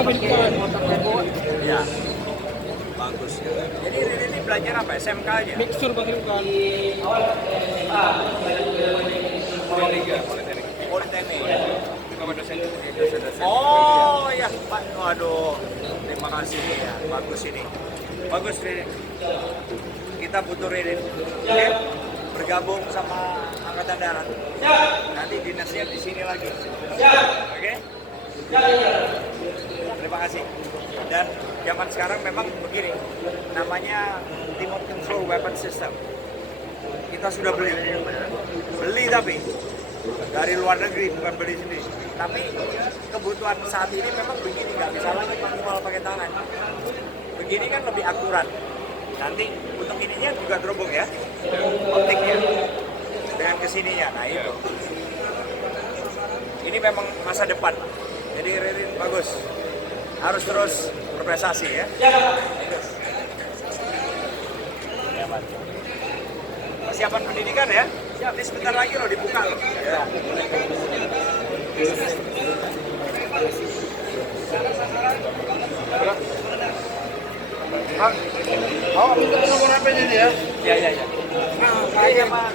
Amerika. Ya, bagus. Jadi ini belajar apa? SMK aja? Mixture pakai bukan. Politeknik. Oh ya, Pak. Waduh, terima kasih ya. Bagus ini. Bagus Ridin. Kita butuh Ridin. Oke? Bergabung sama Angkatan Darat. Nanti dinasnya di sini lagi. Oke? Terima kasih. Dan zaman sekarang memang begini, namanya Remote Control Weapon System. Kita sudah beli tapi dari luar negeri, bukan beli sendiri. Tapi kebutuhan saat ini memang begini, nggak bisa lagi manual pakai tangan. Begini kan lebih akurat. Nanti untuk ininya juga terhubung ya, optiknya dengan kesininya. Nah itu, ini memang masa depan. Jadi Ririn bagus, harus terus berprestasi ya. Persiapan pendidikan ya. Ini sebentar lagi loh dibuka loh. Ya. Oh, nomor apa ini ya? Ya. Nah, Iya, Pak.